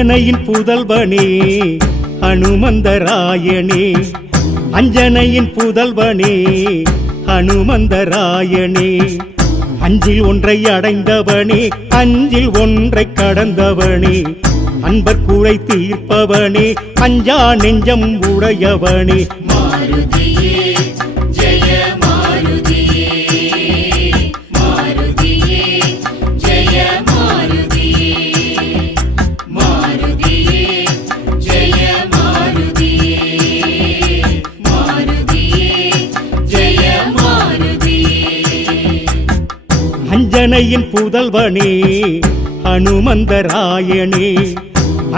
அஞ்சனையின் புதல்வனே ஹனுமந்தராயனே, அஞ்சனையின் புதல்வனே ஹனுமந்தராயனே, அஞ்சில் ஒன்றை அடைந்தவனே அஞ்சில் ஒன்றை கடந்தவனே, அன்பர் கூரை தீர்ப்பவனே அஞ்சா நெஞ்சம் உடையவனே. மாருதியே ஜெய மாருதியே, மாருதியே ஜெய மாருதியே, மாருதியே ஜெய மாருதியே, மாருதியே ஜெய மாருதியே. அஞ்சனையின் புதல்வனே ஹனுமந்தராயனே,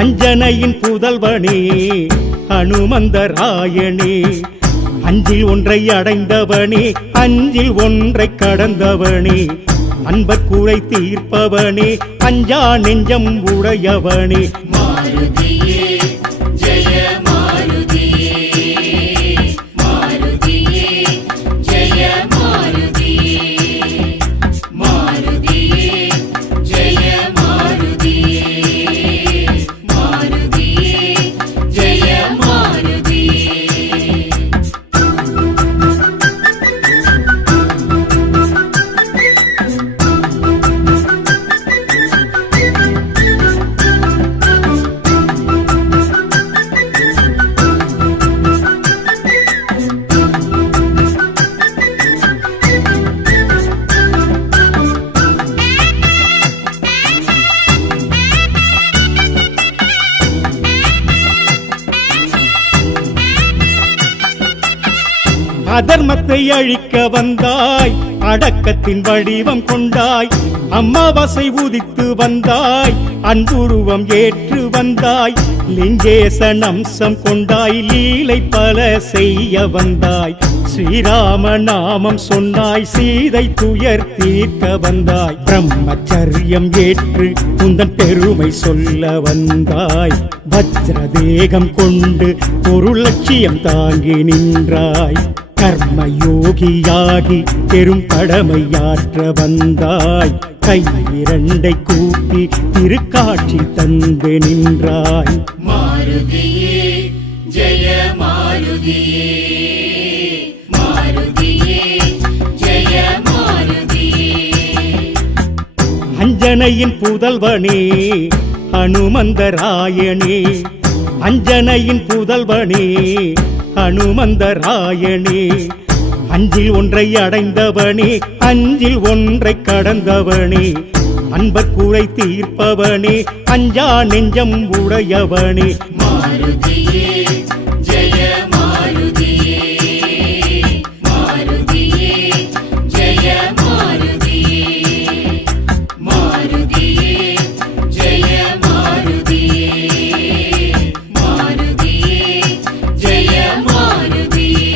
அஞ்சனையின் புதல்வனே ஹனுமந்தராயனே, அஞ்சில் ஒன்றை அடைந்தவனே அஞ்சில் ஒன்றை கடந்தவனே, அன்பர் கூரை தீர்ப்பவனே அஞ்சா நெஞ்சம் உடையவனே. மாருதியே ஜெய மாருதியே, மாருதியே ஜெய மாருதியே, மாருதியே ஜெய மாருதியே, மாருதியே ஜெய மாருதியே. அதர்மத்தை அழிக்க வந்தாய், அடக்கத்தின் வடிவம் கொண்டாய், அமாவாசை உதித்து வந்தாய், அன்புருவம் ஏற்று வந்தாய், லிங்கேசன் அம்சம் கொண்டாய், லீலை பல செய்ய வந்தாய், ஸ்ரீராம நாமம் சொன்னாய், சீதை துயர் தீர்க்க வந்தாய், பிரம்மச்சரியம் ஏற்று உந்தன் பெருமை சொல்ல வந்தாய், வஜ்ர தேகம் கொண்டு ஒரு லட்சியம் தாங்கி நின்றாய், கர்மயோகியாகி பெரும் கடமையாற்ற வந்தாய், கையிரண்டை கூப்பி திருக்காட்சி தந்து நின்றாய். மாருதியே ஜெய மாருதியே, மாருதியே ஜெய மாருதியே. அஞ்சனையின் புதல்வனே ஹனுமந்தராயனே, அஞ்சனையின் புதல்வனே ஹனுமந்தராயனே, அஞ்சில் ஒன்றை அடைந்தவனே அஞ்சில் ஒன்றை கடந்தவனே, அன்பர் கூரை தீர்ப்பவனே அஞ்சா நெஞ்சம் உடையவனே. மாருதியே ஜெய மாருதியே, மாருதியே ஜெய மாருதியே, மாருதியே ஜெய மாருதியே, மாருதியே ஜெய மாருதியே.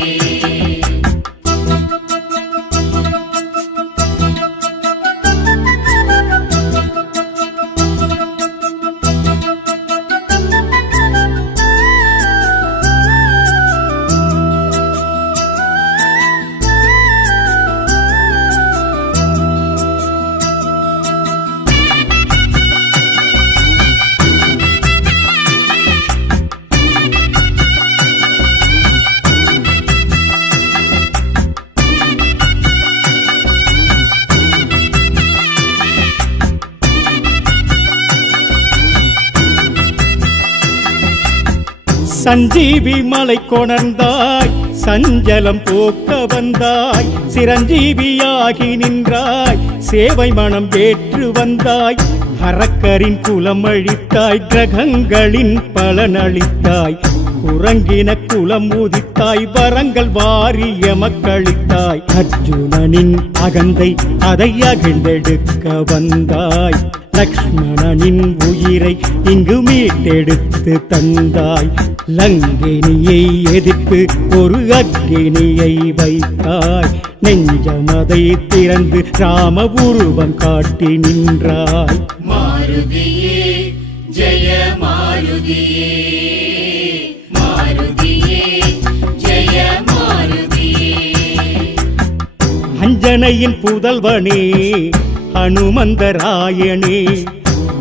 சஞ்சீவி மலை கொணர்ந்தாய், சஞ்சலம் போக்க வந்தாய், சிரஞ்சீவியாகி நின்றாய், சேவை மனம் ஏற்று வந்தாய், அரக்கரின் குலம் அழித்தாய், கிரகங்களின் பலனளித்தாய், குரங்கின குலம் உதித்தாய், வரங்கள் வாரி எமக்களித்தாய், அர்ஜுனனின் அகந்தை அதை அகழ்ந்தெடுக்க வந்தாய், லக்ஷ்மணனின் உயிரை இங்கு மீட்டெடுத்து தந்தாய், லங்கினியை எதிர்த்து ஒரு அக்கினியை வைத்தாய், நெஞ்சமதை திறந்து ராம உருவம் காட்டி நின்றாய். மாருதியே ஜெய மாருதியே, மாருதியே ஜெய மாருதியே. அஞ்சனையின் புதல்வனே ஹனுமந்தராயனே,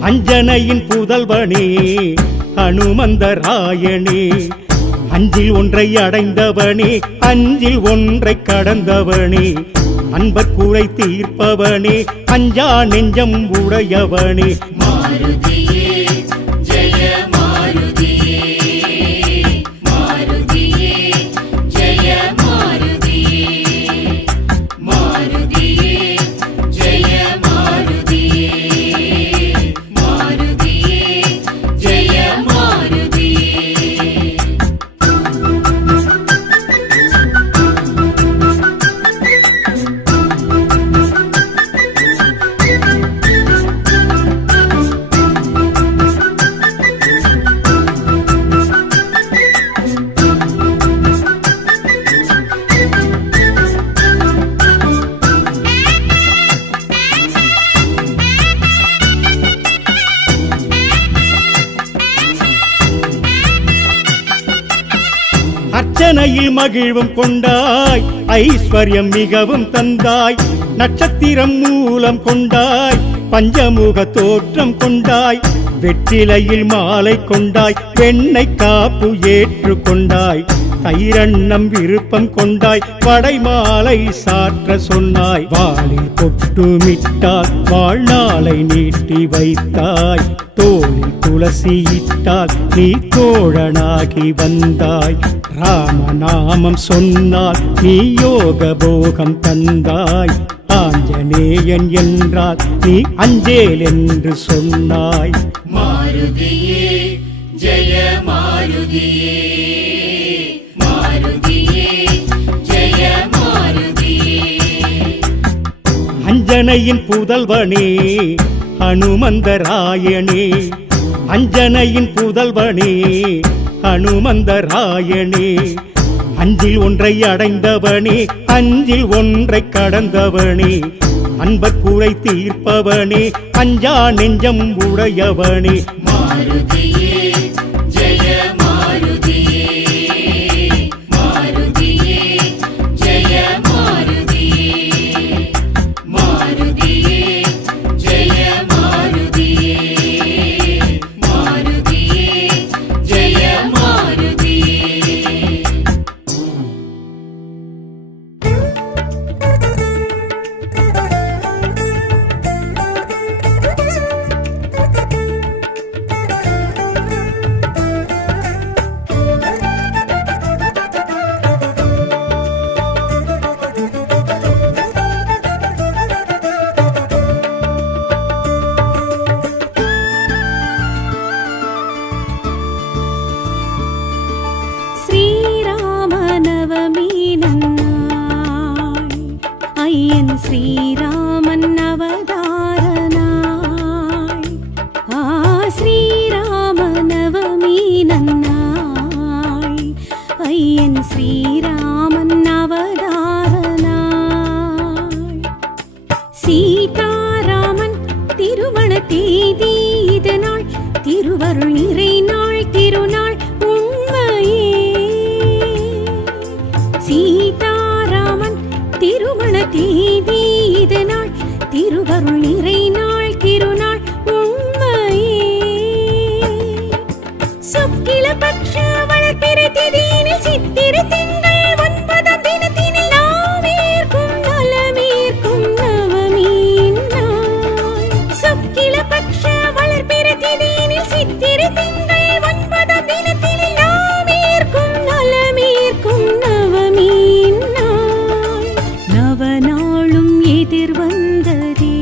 அஞ்சனையின் புதல்வனே அனுமந்தராயனே அஞ்சில் ஒன்றை அடைந்தவனே அஞ்சில் ஒன்றை கடந்தவனே அன்பர்குறை தீர்ப்பவனே அஞ்சா நெஞ்சம் உடையவனே மாருதியே ஜெய மாருதியே மாருதியே ஜெய மாருதியே மாருதியே ஜெய மாருதியே மாருதியே ஜெய மாருதியே அர்ச்சனையில் மகிழ்வும் கொண்டாய் ஐஸ்வர்யம் மிகவும் தந்தாய் நட்சத்திரம் மூலம் கொண்டாய் பஞ்சமுக தோற்றம் கொண்டாய் வெற்றிலையில் மாலை கொண்டாய் வெண்ணெய் காப்பு ஏற்று கொண்டாய் தைரண்ணம் விருப்பம் கொண்டாய் படை மாலை சாற்ற சொன்னாய் வாளில் பொட்டுமிட்டால் வாழ்நாளை நீட்டி வைத்தாய் தோளில் துளசியிட்டால் நீ தோழனாகி வந்தாய் ராமநாமம் சொன்னால் நீ யோக போகம் தந்தாய் ஆஞ்சநேயன் என்றால் நீ அஞ்சேல் என்று சொன்னாய் மாருதியே ஜெய மாருதியே மாருதியே ஜெய மாருதியே அஞ்சனையின் புதல்வனே அனுமந்தராயனே அஞ்சனையின் புதல்வனே அனுமந்தராயனே அஞ்சில் ஒன்றை அடைந்தவனே அஞ்சில் ஒன்றை கடந்தவனே அன்பர்குறை தீர்ப்பவனே அஞ்சா நெஞ்சம் உடையவனே மாருதியே ஜெய மாருதியே மாருதியே ஜெய மாருதியே மாருதியே ஜெய மாருதியே மாருதியே ஜெய மாருதியே ஸ்ரீராமநவமி நன்னாள் ஐயன் ஸ்ரீராமன் அவதார நாள் ஸ்ரீராமநவமி நன்னாள் ஐயன் ஸ்ரீராமன் அவதார நாள் சீதாராமன் திருமண தேதி இதனால் திருவருள் நிறை நாள் திருநாள் உண்மையே சீதாராமன் திருமண தேதி இதனால் திருவருள் நிறை நாள் திருநாள் உண்மையே சுக்கிலபக்ஷ வளர்பிறை திதியினில் சித்திரை திங்கள் 9ஆம் தினத்தினில் நாமேற்கும் நலமேற்கும் நவமியின் நாள் சுக்கிலபக்ஷ வளர்பிறை திதியினில் சித்திரை திங்கள் 9ஆம் தினத்தினில் நாமேற்கும் நலமேற்கும் நவமியின் நாள் நவநாளும் எதிர் வந்ததே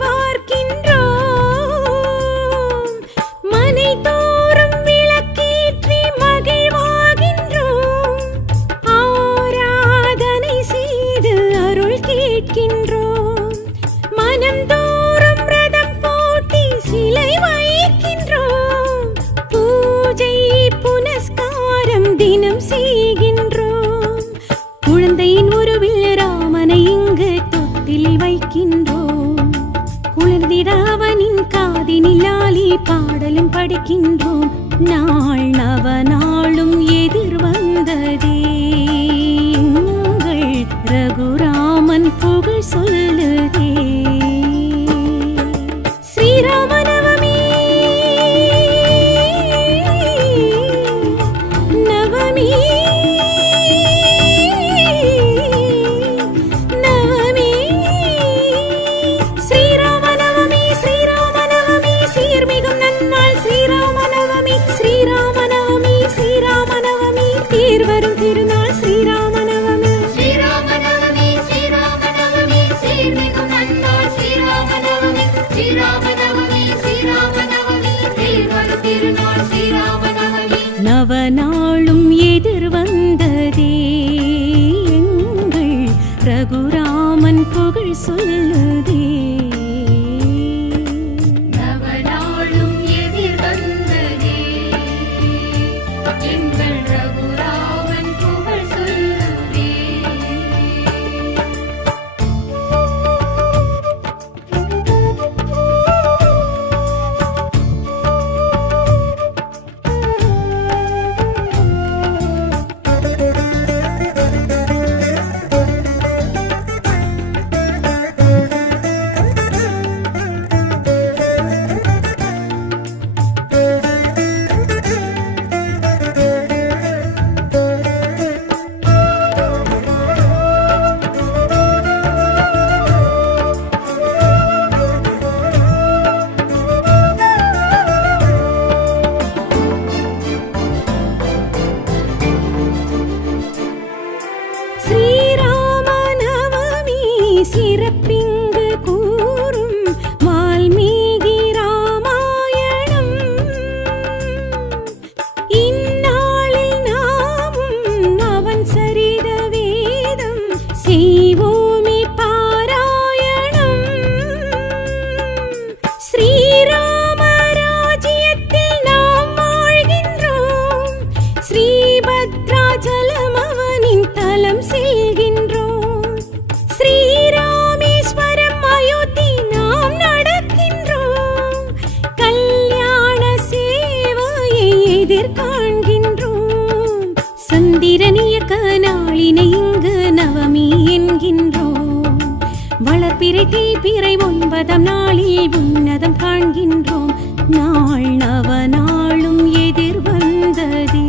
வார்க்கின்றோம். மனை தோறும் விளக்கேற்றி மகிழ்வாகின்றோம். ஆராதனை செய்து அருள் கேட்கின்றோம். மனம் தோறும் ரதம் போட்டி சிலை வைக்கின்றோம். பூஜை புனஸ்காரம் தினம் செய்கின்றோம். குழந்தையின் உருவில் ராமனை இங்கு தொட்டில் வைக்கின்றோம். குளிர்ந்திட அவனின் காதினில் லாலி பாடலும் படிக்கின்றோம். நாள் நவநாளும் எதிர் வந்ததே எங்கள் ரகுராமன் புகழ் சொல்லுதே. ஸ்ரீராமநவமி நவமி நவமி ஸ்ரீராமநவமி ஸ்ரீராமநவமி சீர்மிகும் நன்னாள் ஸ்ரீராமநவமி ஸ்ரீராமநவமி ஸ்ரீராமநவமி தேர்வரும் திருநாள் ஸ்ரீராமநவமி. ஸ்ரீராமநவமி ஸ்ரீராமநவமி சீர்மிகும் நன்னாள் ஸ்ரீராமநவமி ஸ்ரீராமநவமி ஸ்ரீராமநவமி தேர்வரும் திருநாள் ஸ்ரீராமநவமி. நவநாளும் எதிர் வந்ததே எங்கள் ரகுராமன் புகழ் சொல்லுதே. நவநாளும் எதிர் வந்ததே எங்கள் ரகுராமன் புகழ் சொல்லுதே. ஸ்ரீராமநவமி சிறப்பிங்கு கூறும் வால்மீகி ராமாயணம். இந்நாளில் நாமும் அவன் சரித வேதம் செய்வோமே பாராயணம். ஸ்ரீராம ராஜ்யத்தில் நாம் வாழ்கின்றோம். ஸ்ரீபத்ராச்சலம் அவனின் தலம் செல்கின்றோம். ஸ்ரீராமேஸ்வரம் அயோத்தி நாம் நடக்கின்றோம். கல்யாண சேவையை எதிர்காண்கின்றோம். சந்திரனியக்க நாளினை இங்கு நவமி என்கின்றோம். வளர்பிறை தேய்பிறை 9ஆம் நாளில் உன்னதம் காண்கின்றோம். நாள் நவநாளும் எதிர் வந்ததே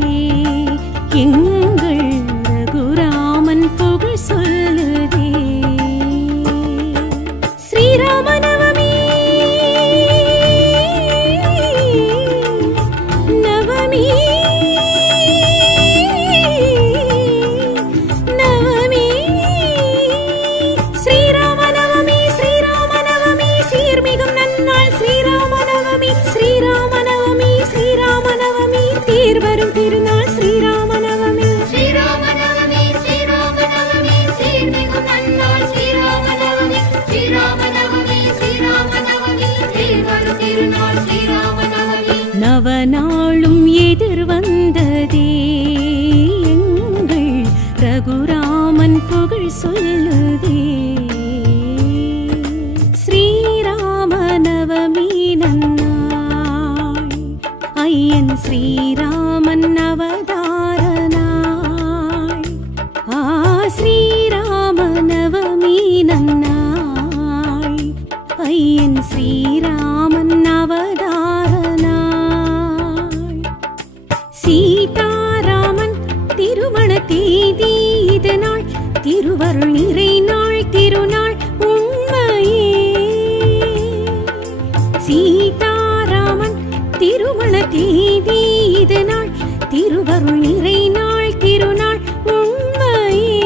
எங்கள் ரகுராமன் புகழ் சொல்லுதே. ஸ்ரீராமநவமி நவமி நவமி ஸ்ரீராமநவமி ஸ்ரீராமநவமி சீர்மிகும் நன்னாள் ஸ்ரீராமநவமி ஸ்ரீராமநவமி ஸ்ரீராமநவமி தேர்வரும் திருநாள் ஸ்ரீராமநவமி. ஸ்ரீராமநவமி ஸ்ரீராமநவமி சீர்மிகும் நன்னாள் ஸ்ரீராமநவமி ஸ்ரீராமநவமி ஸ்ரீராமநவமி தேர்வரும் திருநாள் ஸ்ரீராமநவமி. நவநாளும் எதிர் வந்ததே எங்கள் ரகுராமன் புகழ் சொல்லுதே. ஸ்ரீராமநவமி நன்னாள் ஐயன் ஸ்ரீராமன் அவதார நாள். ஸ்ரீராமநவமி நன்னாள் ஐயன் ஸ்ரீராமன் அவதார நாள். சீதாராமன் திருமண தேதி இது நாள். திருவருள் நிறை நாள் திருநாள் உண்மையே. சீதாராமன் திருமண தேதி இது நாள். திருவருள் நிறை நாள் திருநாள் உண்மையே.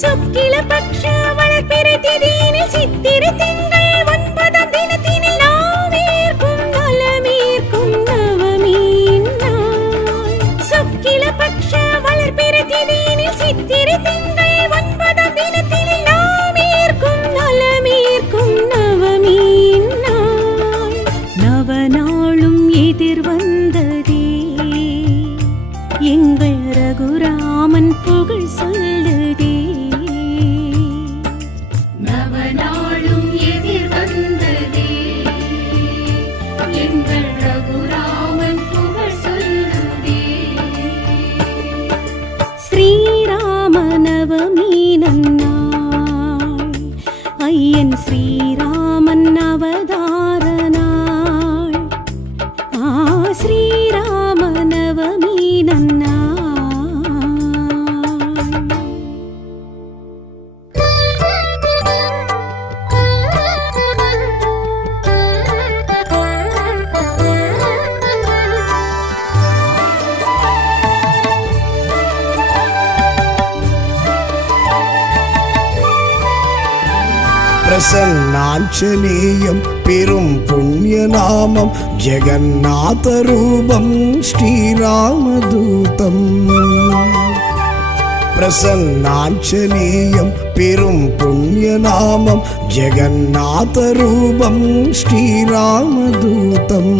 சுக்கில பட்ச வளர்பிறை திதியினில் சித்திரை திங்கள் 9ஆம் தினத்தினில் நாமேற்கும் நலமேற்கும் நவமியின் நாள். சுக்கில பட்ச வளர்பிறை திதியினில் சித்திரை திங்கள் 9ஆம் தினத்தினில் நாமேற்கும் நலமேற்கும் நவமியின் நாள். நவநாளும் எதிர் வந்ததே எங்கள் ரகுராமன் புகழ் சொல்லுதே. நவநாளும் எதிர் வந்ததே எங்கள் ரகுராமன் புகழ் சொல்லுதே. ஸ்ரீராம நவமி நன்னாள் ஐயன் ஸ்ரீராமன் அவதார நாள். ஸ்ரீராம நவமி நன்னாள். பிரசன்னாஞ்சலேயம் பெரும் புண்ணியநாமம் ஜெகநாத ரூபம் ஸ்ரீராமதூதம். பிரசன்னாஞ்சலேயம் பெரும் புண்ணியநாமம் ஜெகநாத ரூபம் ஸ்ரீராமதூதம்.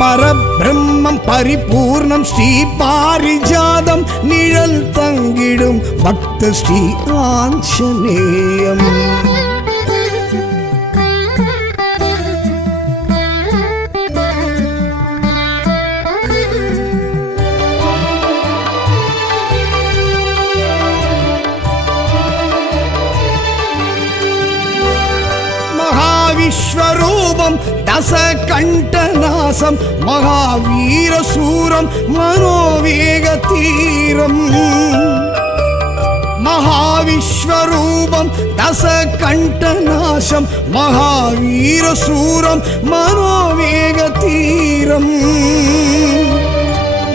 பரபிரம்மம் பரிபூர்ணம் ஸ்ரீ பாரிஜாதம் நிழல் தங்கிடும் பக்த ஸ்ரீ ஆஞ்சநேயம். விஸ்வரூபம் தசகண்டநாசம் மகாவீரசூரம் மனோவேக தீரம். மகாவிஸ்வரூபம் தசகண்டநாசம் மகாவீரசூரம் மனோவேக தீரம்.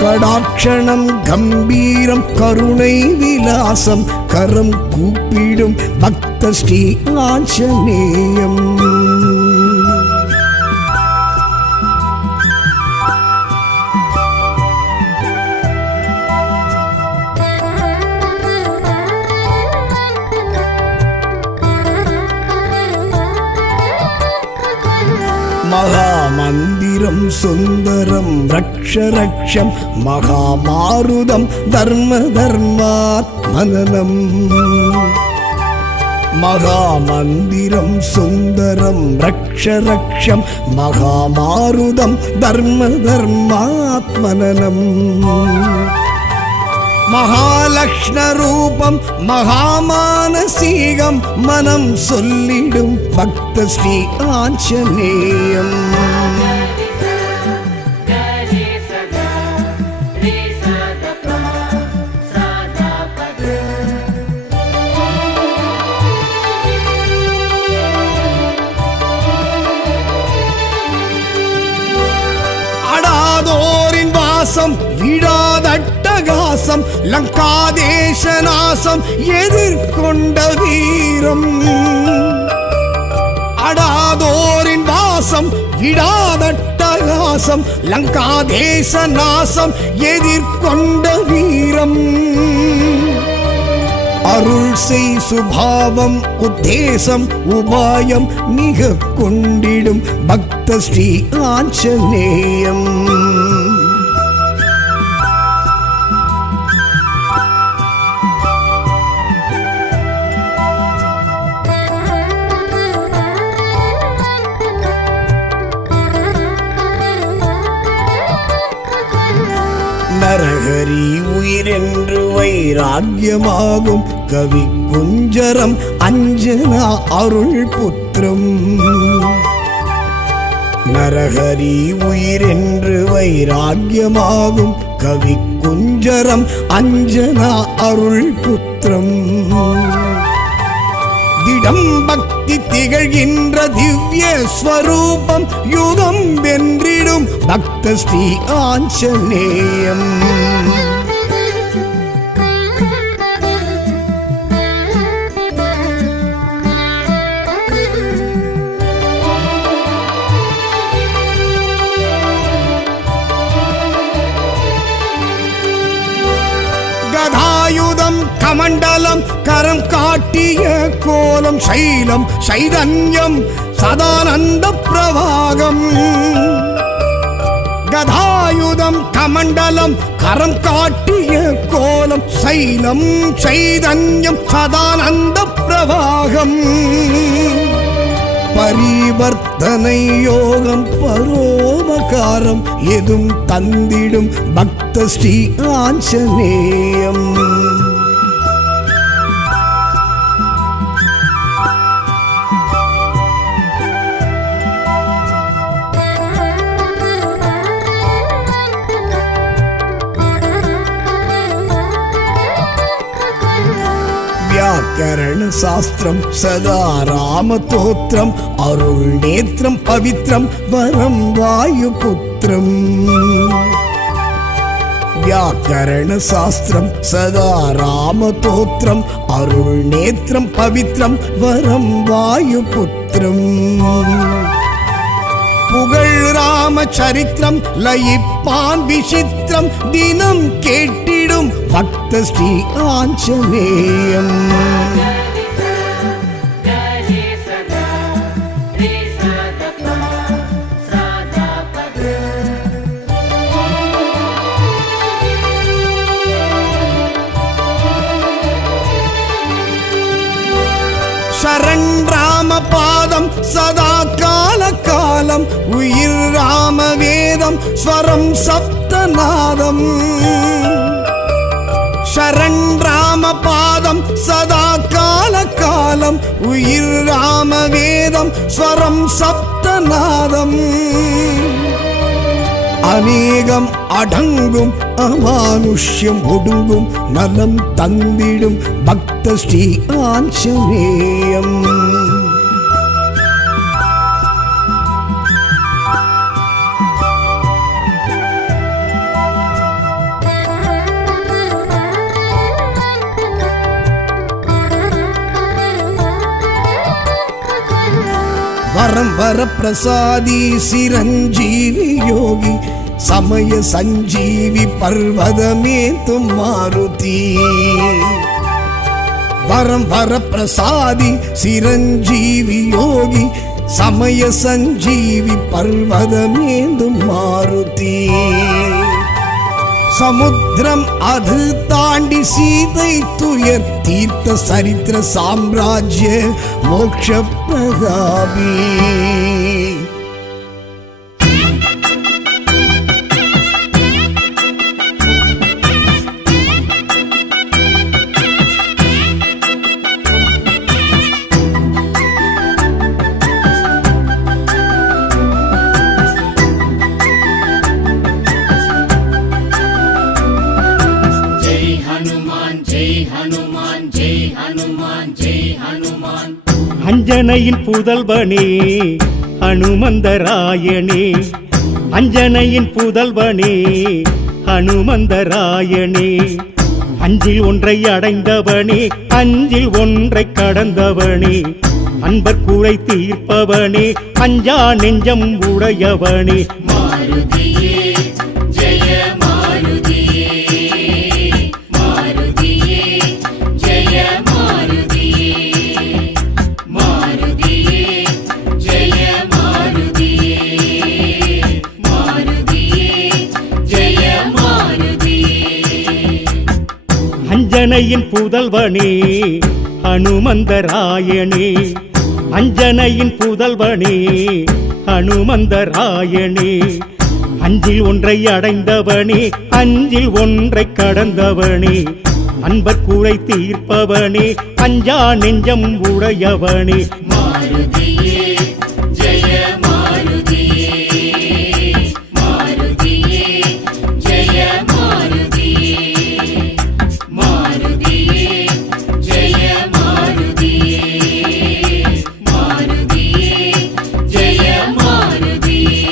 கடாட்சணம் கம்பீரம் கருணை விலாசம் கரம் கூப்பிடும் பக்த ஸ்ரீ ஆஞ்சநேயம். மகாமந்திரம் சுந்தரம் ரக்ஷ ரக்ஷம் மகாமாருதம் தர்ம தர்மாத்மனம். மகாமந்திரம் சுந்தரம் ரக்ஷ ரக்ஷம் மகாமாருதம் தர்ம தர்மாத்மனம். மகாலக்ஷ்ண ரூபம் மகாமானசீகம் மனம் சொல்லிடும் பக்த ஸ்ரீ ஆஞ்சநேயம். அடாதோரின் வாசம் விடாதட்டகாசம் லங்காதேசநாசம் எதிர்கொண்ட வீரம். அடாதோரின் வாசம் விடாதட்டகாசம் லங்காதேசநாசம் எதிர்கொண்ட வீரம். அருள் செய் சுபாவம் உத்தேசம் உபாயம் மிக கொண்டிடும் பக்த ஸ்ரீ ஆஞ்சநேயம். நரஹரி உயிரென்று வைராக்கியமாகும் கவி குஞ்சரம் அஞ்சனா அருள் புத்திரம். நரஹரி உயிரென்று வைராக்கியமாகும் கவி குஞ்சரம் அஞ்சனா அருள் புத்திரம். திடம் பக்தி திகழ்கின்ற திவ்ய ஸ்வரூபம் யுகம் வென்றிடும் பக்த ஸ்ரீ ஆஞ்சநேயம். கரம் காட்டிய கோலம் சைலம் சைதன்யம் சதானந்த பிரவாகம் கதாயுதம் கமண்டலம் கரம் காட்டிய கோலம் சைலம் சைதன்யம் சதானந்த பிரவாகம் பரிவர்த்தனை யோகம் பரோபகாரம் எதும் தந்திடும் பக்த ஸ்ரீ ஆஞ்சநேயம் व्याकरण शास्त्रम सदा रामतोत्रम अरुण नेत्रम पवित्रम वरम वायुपुत्रम व्याकरण शास्त्रम सदा रामतोत्रम अरुण नेत्रम पवित्रम वरम वायुपुत्रम புகழ் ராமச்சரித்திரம் லயிப்பான் விசித்திரம் தினம் கேட்டிடும் பக்த ஸ்ரீ ஆஞ்சநேயம் சரண் ராம பாதம் சதா கால காலம் உயிர் ராம வேதம் ஸ்வரம் சப்தநாதம் சரண் ராம பாதம் சதா கால காலம் உயிர் ராம வேதம் ஸ்வரம் சப்தநாதம் அநேகம் அடங்கும் அமானுஷ்யம் ஒடுங்கும் நலம் தந்திடும் பக்த ஸ்ரீ ஆஞ்சநேயம் वरम वर प्रसादी सिरंजीवी योगी समय संजीवी पर्वत में तुम मारुति वरम वर प्रसादी सिरंजीवी योगी समय संजीवी पर्वत में तुम मारुति समुद्रम अधु तांडी सीதை துயர் தீர்த்த சரித்திர சாம்ராஜ்ய மோட்ச பிரதாபி அஞ்சனையின் புதல்வனே ஹனுமந்தராயனே அஞ்சனையின் புதல்வனே ஹனுமந்தராயனே அஞ்சில் ஒன்றை அடைந்தவனே அஞ்சில் ஒன்றை கடந்தவனே அன்பர் கூரை தீர்ப்பவனே அஞ்சா நெஞ்சம் உடையவனே மாருதியே ஜெய மாருதியே மாருதியே ஜெய மாருதியே மாருதியே ஜெய மாருதியே மாருதியே ஜெய மாருதியே அஞ்சனையின் புதல்வனே ஹனுமந்தராயனே அஞ்சனையின் புதல்வனே ஹனுமந்தராயனே அஞ்சில் ஒன்றை அடைந்தவனே அஞ்சில் ஒன்றை கடந்தவனே அன்பர் கூரை தீர்ப்பவனே அஞ்சா நெஞ்சம் உடையவனே மாருதியே ஜெய மாருதியே மாருதியே ஜெய மாருதியே மாருதியே ஜெய மாருதியே மாருதியே ஜெய மாருதியே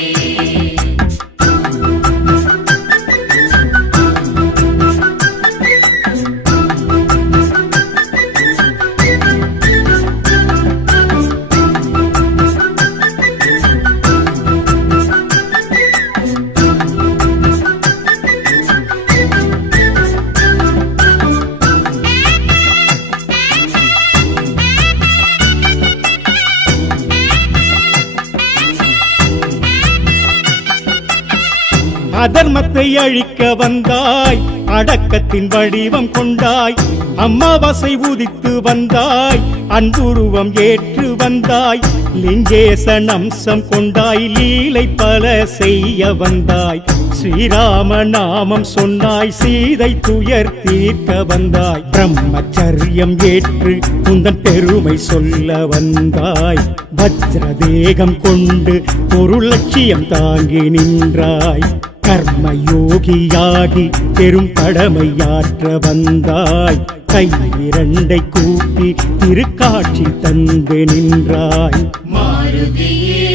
அதர்மத்தை அழிக்க வந்தாய், அடக்கத்தின் வடிவம் கொண்டாய், அமாவாசை உதித்து வந்தாய், அன்புருவம் ஏற்று வந்தாய், லிங்கேசன் அம்சம் கொண்டாய், லீலை பல செய்ய வந்தாய், ஸ்ரீராம நாமம் சொன்னாய், சீதை துயர் தீர்க்க வந்தாய், பிரம்மச்சரியம் ஏற்று உந்தன் பெருமை சொல்ல வந்தாய், வஜ்ர தேகம் கொண்டு ஒரு லட்சியம் தாங்கி நின்றாய், கர்மயோகியாகி பெரும் கடமையாற்ற வந்தாய், கை இரண்டை கூப்பி திருக்காட்சி தந்து நின்றாய். மாருதியே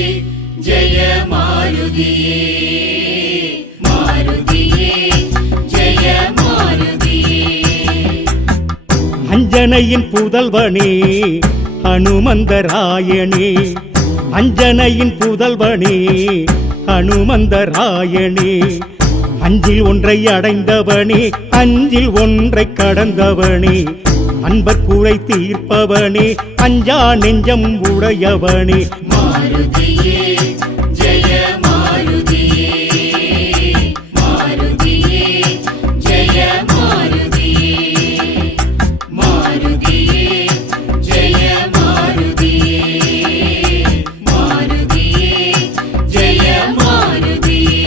ஜெய மாருதியே, மாருதியே ஜெய மாருதியே. அஞ்சனையின் புதல்வனே ஹனுமந்தராயனே, அஞ்சனையின் புதல்வனே ஹனுமந்தராயனே, அஞ்சில் ஒன்றை அடைந்தவனே, அஞ்சில் ஒன்றை கடந்தவனே, அன்பர் குறை தீர்ப்பவனே, அஞ்சா நெஞ்சம் உடையவனே. மாருதியே ஜெய மாருதியே, மாருதியே ஜெய மாருதியே, மாருதியே ஜெய மாருதியே, மாருதியே ஜெய மாருதியே.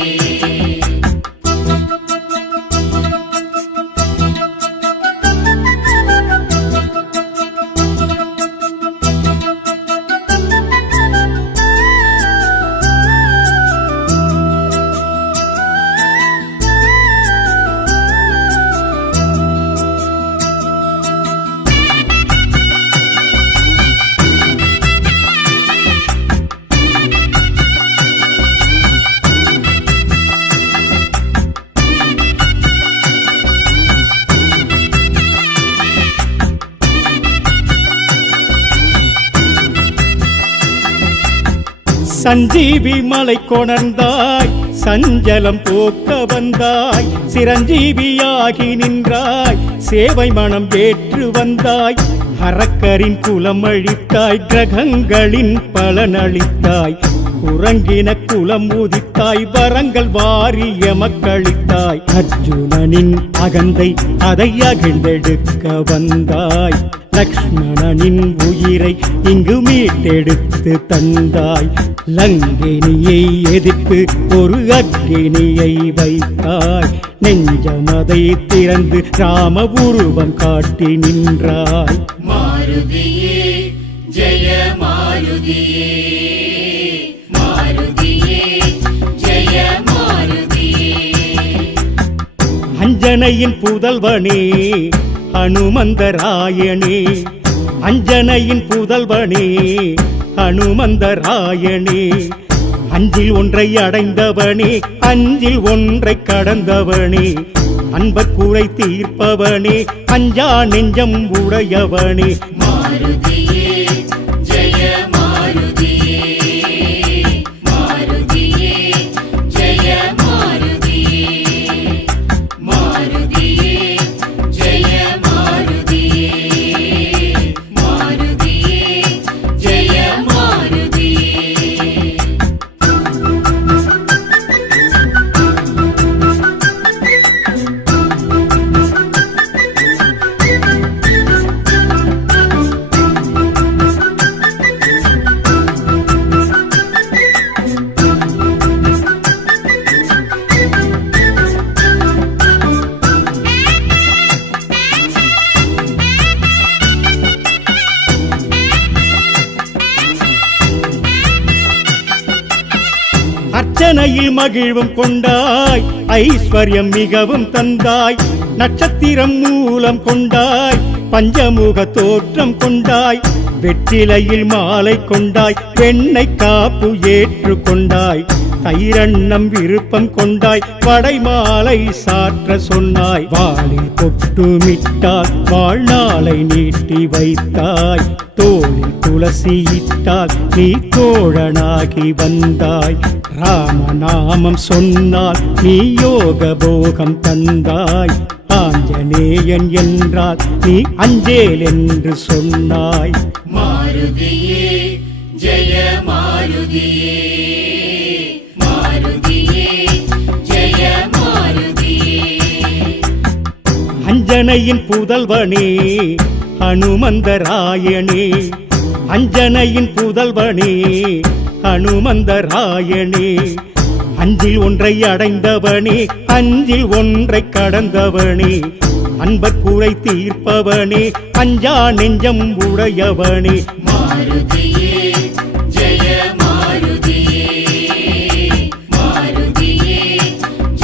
சஞ்சீவி மலை கொணர்ந்தாய், சஞ்சலம் போக்க வந்தாய், சிரஞ்சீவியாகி நின்றாய், சேவை மனம் ஏற்று வந்தாய், அரக்கரின் குலம் அழித்தாய், கிரகங்களின் பலனளித்தாய், குரங்கின குலம் உதித்தாய், வரங்கள் வாரி எமக்களித்தாய், அர்ஜுனனின் அகந்தை அதை அகிழ்ந்தெடுக்க வந்தாய், லக்ஷ்மணனின் உயிரை இங்கு மீட்டெடுத்து தந்தாய், லங்கினியை எதிர்த்து ஒரு அக்கினியை வைத்தாய், நெஞ்சமதை திறந்து ராம உருவம் காட்டி நின்றாய். மாருதியே ஜெய மாருதியே, மாருதியே ஜெய மாருதியே. அஞ்சனையின் புதல்வனே ஹனுமந்தராயனே, அஞ்சனையின் புதல்வனே ஹனுமந்தராயனே, அஞ்சில் ஒன்றை அடைந்தவனே, அஞ்சில் ஒன்றை கடந்தவனே, அன்பர் குறை தீர்ப்பவனே, அஞ்சா நெஞ்சம் உடையவனே. மாருதியே ஜெய மாருதியே, மாருதியே ஜெய மாருதியே, மாருதியே ஜெய மாருதியே, மாருதியே ஜெய மாருதியே. அர்ச்சனையில் மகிழ்வும் கொண்டாய், ஐஸ்வர்யம் மிகவும் தந்தாய், நட்சத்திரம் மூலம் கொண்டாய், பஞ்சமுக தோற்றம் கொண்டாய், வெற்றிலையில் மாலை கொண்டாய், வெண்ணை காப்பு ஏற்று கொண்டாய், தைரண்ணம் விருப்பம் கொண்டாய், படை மாலை சாற்ற சொன்னாய், வாளில் கொட்டுமிட்டால் வாழ்நாளை நீட்டி வைத்தாய், தோளில் துளசியிட்டால் நீ தோழனாகி வந்தாய், ராமநாமம் சொன்னால் நீ யோக போகம் தந்தாய், ஆஞ்சநேயன் என்றால் நீ அஞ்சேல் என்று சொன்னாய். மாருதியே ஜெய மாருதியே, மாருதியே ஜெய அஞ்சனையின் புதல்வனே ஹனுமந்தராயனே, அஞ்சனையின் புதல்வனே ஹனுமந்தராயனே, அஞ்சில் ஒன்றை அடைந்தவனே அஞ்சில் ஒன்றை கடந்தவனே, அன்பர் குறை தீர்ப்பவனே அஞ்சா நெஞ்சம் உடையவனே. மாருதியே ஜெய மாருதியே, மாருதியே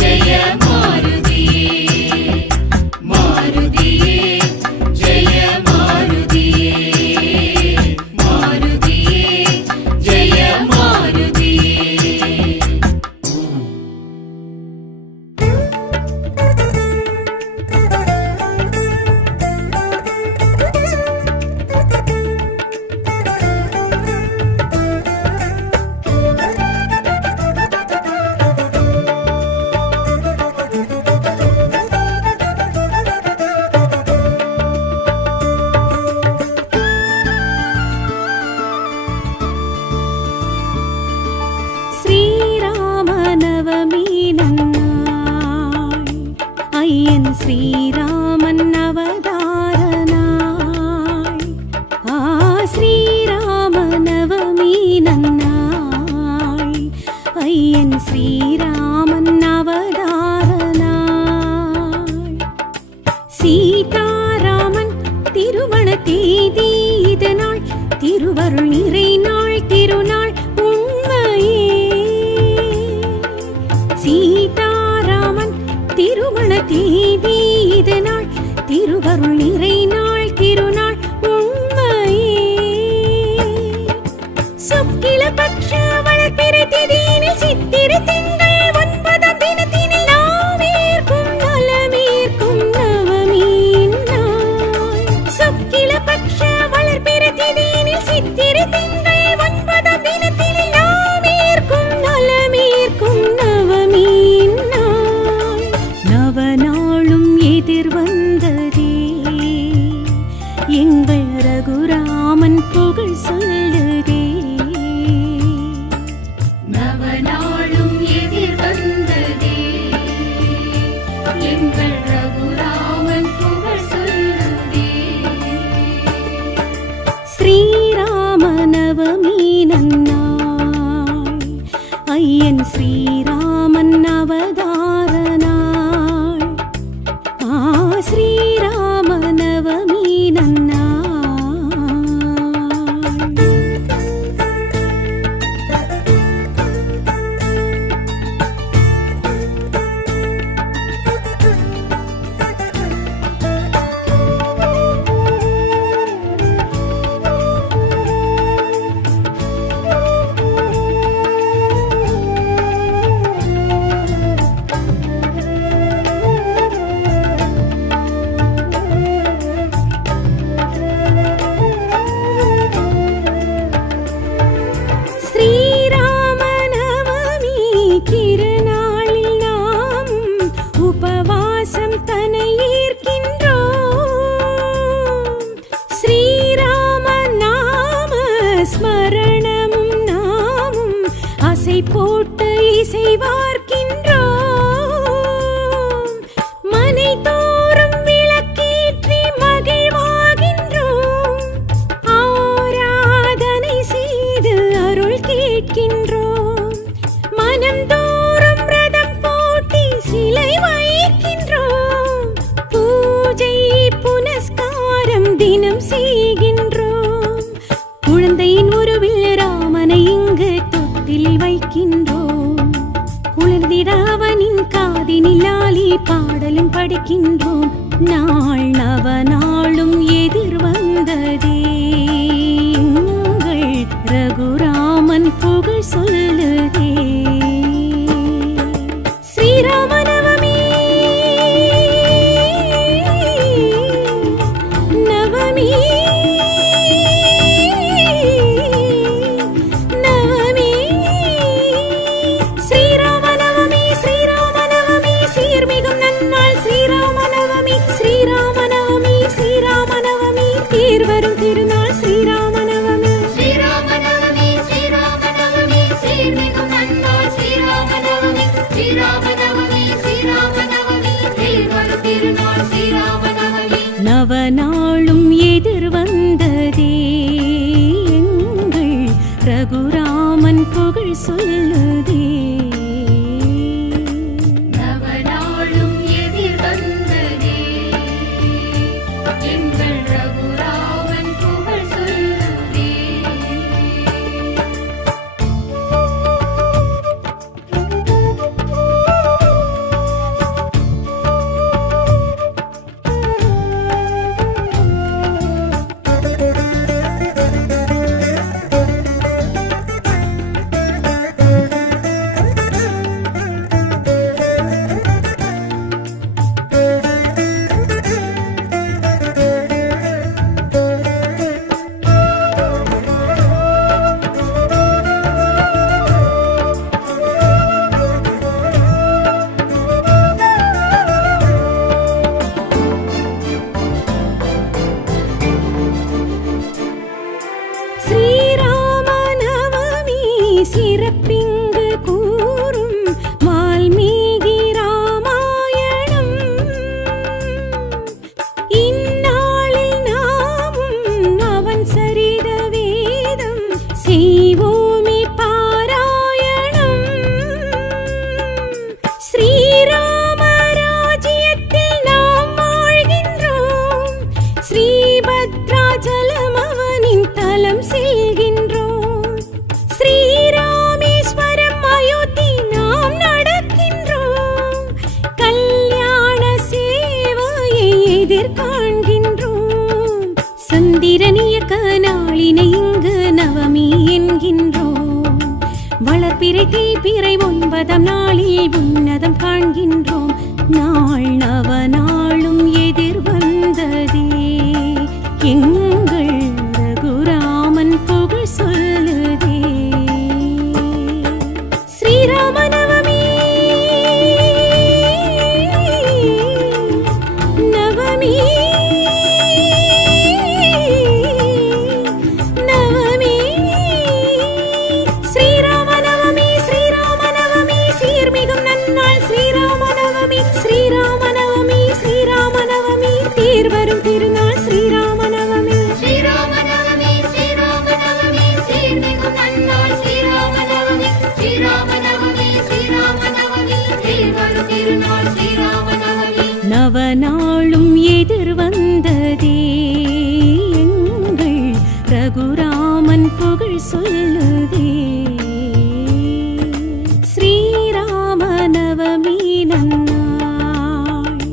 ஜெய மாருதியே, மாருதியே ஜெய மாருதியே, மாருதியே ஜெய மாருதியே. ஸ்ரீராமநவமி நன்னாள், ஐயன் ஸ்ரீராமன் அவதார நாள். ஸ்ரீராமநவமி நன்னாள், ஐயன் ஸ்ரீராமன் அவதார நாள். சீதாராமன் திருமண தேதி இது நாள், திருவருள் நிறை நாள் திருநாள் உண்மையே. சீதாராமன் திருமண தேதி இது நாள், திருவருள் நிறை நாள் திருநாள் உண்மையே. சுக்கில பட்ச வளர்பிறை திதியினில் சித்திரை திங்கள் 9ஆம் தினத்தினில் நாமேற்கும் நலமேற்கும் நவமியின் நாள். சுக்கில பட்ச வளர்பிறை திதியினில் சித்திரை திங்கள் 9ஆம் தினத்தினில் நாமேற்கும் நலமேற்கும் நவமியின் நாள். நவநாளும் எதிர் வந்ததே, எங்கள் ரகுராமன் புகழ் சொல்லுதே. நவநாளும் எதிர் வந்ததே, எங்கள் ரகுராமன் புகழ் சொல்லுதே. ஸ்ரீராமநவமி நன்னாள், ஐயன் ஸ்ரீராமன் அவதார நாள். ஸ்ரீராமநவமி நன்னாள். ஸ்ரீராமநவமி திருநாளில் நாம் உபவாசம் தனை ஏற்கின்றோம். ஸ்ரீராம நாம ஸ்மரணமும் நாமும் அசை போட்டு இசைவார்க்கின்றோம். மனை தோறும் விளக்கேற்றி மகிழ்வாகின்றோம். ஆராதனை செய்து அருள் கேட்கின்றோம். மனம் தோறும் ரதம் போட்டி சிலை வைக்கின்றோம். பூஜை புனஸ்காரம் தினம் செய்கின்றோம். குழந்தையின் உருவில் ராமனை இங்கு தொட்டில் வைக்கின்றோம். குளிர்ந்திட அவனின் காதினில் லாலி பாடலும் படிக்கின்றோம். நாள் நவநாளும் எதிர் வந்ததே, எங்கள் ரகுராமன் புகழ் சொல்லுதே. ஸ்ரீராமநவமி நவமி நவமி. ஸ்ரீராமநவமி ஸ்ரீராமநவமி சீர்மிகும் நன்னாள். ஸ்ரீராமநவமி ஸ்ரீராமநவமி ஸ்ரீராமநவமி தீர்வரும் ரகுராமன் புகழ் சொல்லுதே. நவநாளும் எதிர் வந்ததே எங்கள் ரகுராமன் புகழ் சொல்லுதே. ஸ்ரீராம நவமி சிறப்பிங்கு கூறும் வால்மீகி ராமாயணம். இந்நாளில் நாமும் அவன் சரித வேதம் செய்வோமே பாராயணம். ஸ்ரீராம ராஜ்யத்தில் நாம் வாழ்கின்றோம். ஸ்ரீபத்ராஜலம் அவனின் தலம் செல்கின்றோம். ஸ்ரீராமேஸ்வரம் அயோத்தி நாம் நடக்கின்றோம். கல்யாண சேவையை எதிர்காண்கின்றோம். சந்திரனியக்க நாளினை இங்கு நவமி என்கின்றோம். வளர்பிறை தேய்பிறை 9ஆம் நாளில் உன்னதம் காண்கின்றோம். நாள் நவநாளும் எதிர் வந்ததே எங்கள் ரகுராமன் புகழ் சொல்லுதே. ஸ்ரீராம நவமி நவமி நவமி ஸ்ரீராம நவமி ஸ்ரீராம நவமி சீர்மிகும் நன்னாள். ஸ்ரீராம நவமி ஸ்ரீராம நவமி ஸ்ரீராம நவமி தேர்வரும் திருநாள். ஸ்ரீராம நவமி ஸ்ரீராமநவமி ஸ்ரீராமநவமி சீர்மிகும் நன்னாள். ஸ்ரீராமநவமி ஸ்ரீராமநவமி ஸ்ரீராமநவமி தேர்வரும் திருநாள். ஸ்ரீராமநவமி நவநாளும் எதிர் வந்ததே எங்கள் ரகுராமன் புகழ் சொல்லுதே. ஸ்ரீராம நவமி நன்னாள்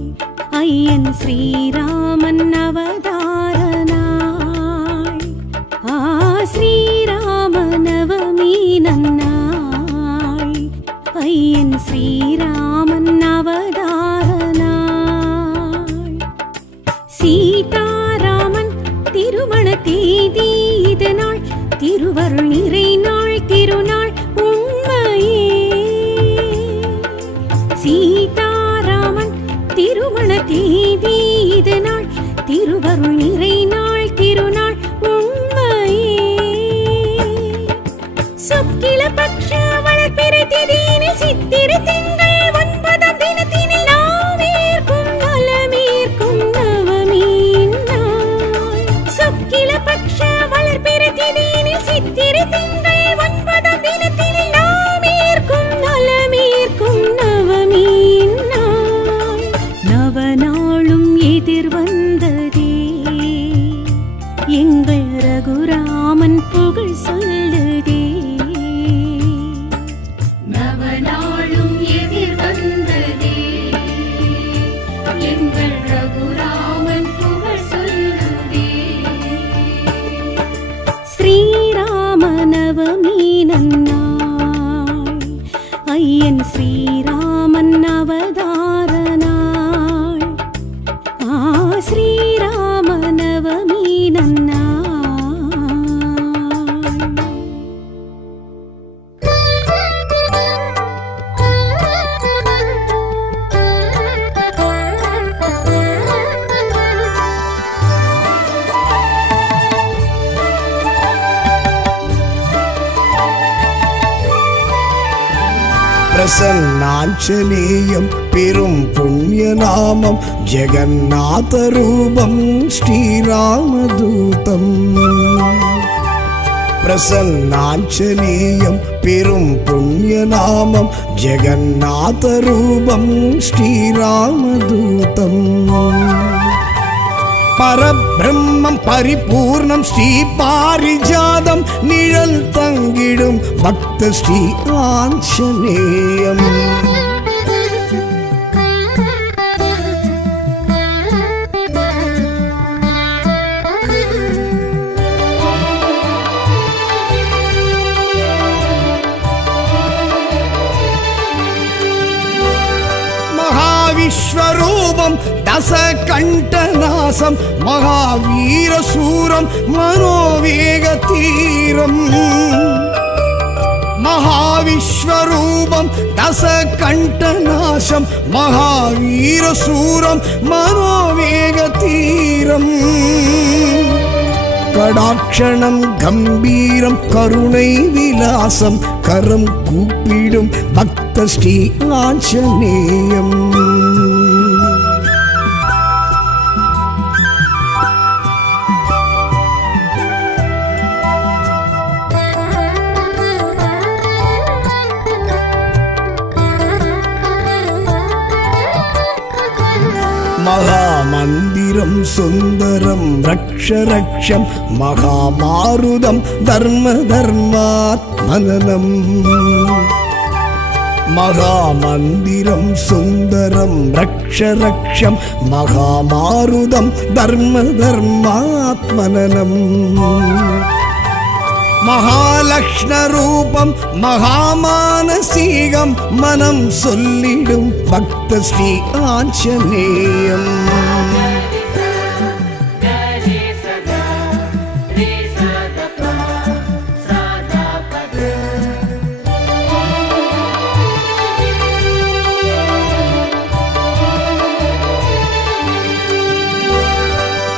ஐயன் ஸ்ரீராமன் அவதார நாள். ஸ்ரீராம நவமி நன்னாள் ஐயன் ஸ்ரீராமன் அவதார நாள். சீதாராமன் திருமண தேதி இது நாள். திருவருள் நிறை நாள் திருநாள் உண்மையே. சீதாராமன் திருமண தேதி இது நாள். திருவருள் நிறை நாள் திருநாள் உண்மையே. சுக்கில பட்ச வளர்பிறை திதியினில் சித்திரை திங்கள் 9ஆம் தினத்தினில் நாமேற்கும் நலமேற்கும் நவமி நாள். சுக்கில பட்ச வளர்பிறை திதியினில் சித்திரை திங்கள் 9ஆம் தினத்தினில் நாமேற்கும் நலமேற்கும் நவமி நாள். நவநாளும் எதிர் வந்ததே எங்கள் ரகுராமன் புகழ் சொல்லுதே. நவநாளும் எதிர் வந்ததே எங்கள் ரகுராமன் புகழ் சொல்லுதே. ஸ்ரீராம நவமி நன்னாள் ஐயன் ஸ்ரீராமன் அவதார நாள். ஸ்ரீராம நவமி நன்னாள். பிரசன்னாஞ்சலேயம் பெரும் புண்ணிய நாமம் ஜெகநாத ரூபம் ஸ்ரீராமதூதம். பிரசன்னாஞ்சனேயம் பெரும் புண்ணிய நாமம் ஜெகநாத ரூபம் ஸ்ரீராமதூதம் பரபிரம்மம் பரிபூர்ணம் ஸ்ரீ பாரிஜாதம் நிழல் தங்கிடும் பக்த ஸ்ரீ ஆஞ்சநேயம் விஸ்வரூபம் தசகண்டநாசம் மகாவீரசூரம் மனோவேக தீரம் மகாவிஸ்வரூபம் தசகண்டநாசம் மகாவீரசூரம் மனோவேக தீரம் கடாட்சணம் கம்பீரம் கருணை விலாசம் கரம் கூப்பிடும் பக்த ஸ்ரீ ஆஞ்சநேயம் மகாமந்திரம் சுந்தரம் ரக்ஷ ரக்ஷம் மகாமாருதம் தர்ம தர்மாத்மனம் மகாமந்திரம் சுந்தரம் ரக்ஷ ரக்ஷம் மகாமாருதம் தர்ம தர்மாத்மனம் மகாலக்ஷ்ண ரூபம் மகாமானசீகம் மனம் சொல்லிடும் பக்த ஸ்ரீ ஆஞ்சநேயம்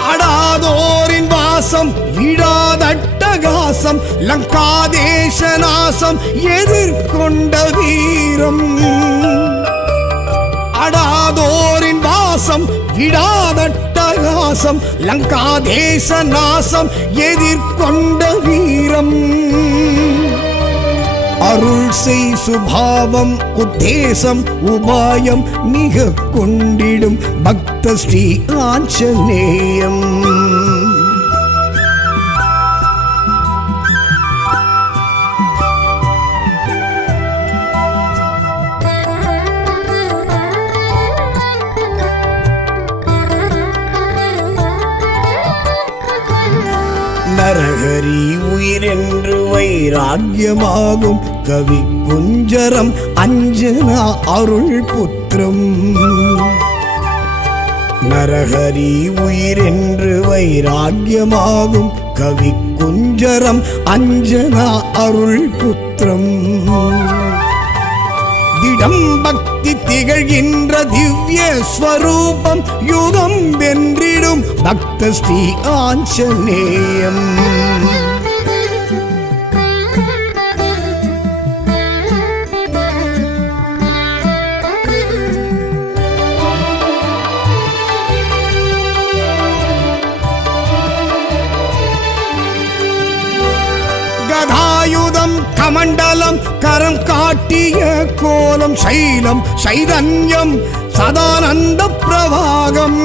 அடாதோரின் வாசம் விடாதட்டகாசம் லங்காதேசநாசம் எதிர்கொண்ட வீரம் அடாதோரின் வாசம் விடாதட்டகாசம் லங்காதேசநாசம் எதிர்கொண்ட வீரம் அருள் செய் சுபாவம் உத்தேசம் உபாயம் மிக கொண்டிடும் பக்த ஸ்ரீ ஆஞ்சநேயம் நரஹரி உயிரென்று வைராக்கியமாகும் கவி குஞ்சரம் அஞ்சனா அருள் புத்திரம் நரஹரி உயிரென்று வைராக்கியமாகும் கவி குஞ்சரம் அஞ்சனா அருள் புத்திரம் திடம் பக்தி திகழ்கின்ற திவ்ய ஸ்வரூபம் யுகம் வென்றிடும் பக்த ஸ்ரீ ஆஞ்சநேயம் கதாயுதம் கமண்டலம் கரம் காட்டிய கோலம் சைலம் சைதன்யம் சதானந்த பிரவாகம்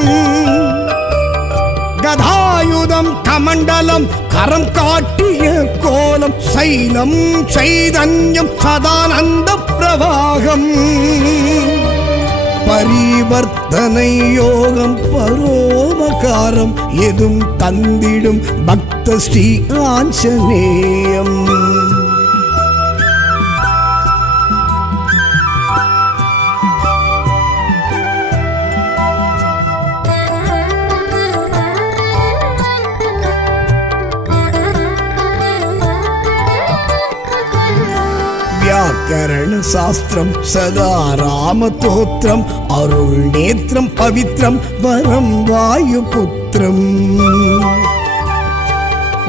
கதாயுதம் கமண்டலம் கரம் காட்டிய கோலம் சைலம் சைதன்யம் சதானந்த பிரவாகம் பரிவர்த்தனை யோகம் பரோபகாரம் எதும் தந்திடும் பக்த ஸ்ரீ ஆஞ்சநேயம் व्याकरण शास्त्रम सदा रामतोत्रम अरुण नेत्रम पवित्रम वरम वायुपुत्रम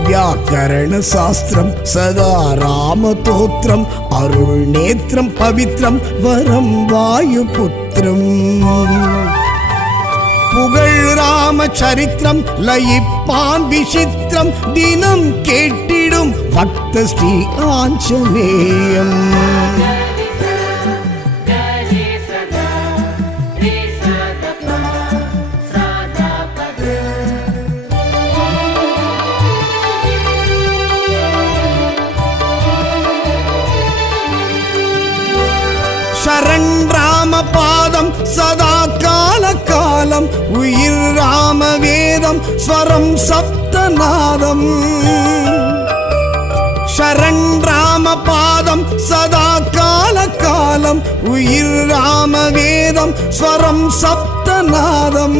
व्याकरण शास्त्रम सदा रामतोत्रम अरुण नेत्रम पवित्रम वरम वायुपुत्रम புகழ் ராம சரித்திரம் லயிப்பான் விசித்திரம் தினம் கேட்டிடும் பக்த ஸ்ரீ ஆஞ்சநேயம். சரண் ராம பாதம் சதா கால காலம் உயிர் ராம வேதம் ஸ்வரம் சப்தநாதம். சரண் ராம பாதம் சதா கால காலம் உயிர் ராம வேதம் ஸ்வரம் சப்தநாதம்.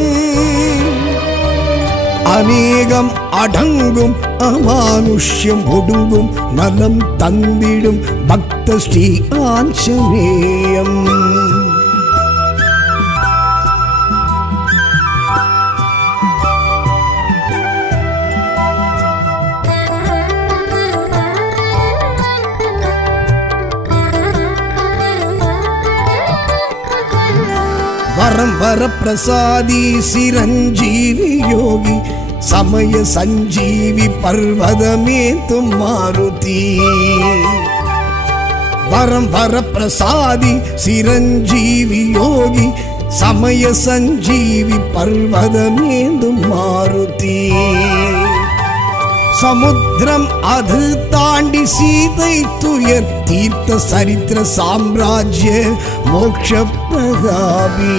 அநேகம் அடங்கும் அமானுஷ்யம் ஒடுங்கும் நலம் தந்திடும் பக்த ஸ்ரீ ஆஞ்சநேயம். வரம் வர பிரசாதி சிரஞ்சீவி யோகி சமய சஞ்சீவி பர்வதமே தும் மாருதி. வரம் வர பிரசாதி சிரஞ்சீவி யோகி சமய சஞ்சீவி பர்வதமே தும் மாருதி. சமுத்திரம் அது தாண்டி சீதை துயர் தீர்த்த சரித்திர சாம்ராஜ்ய மோட்ச பிரதாபி.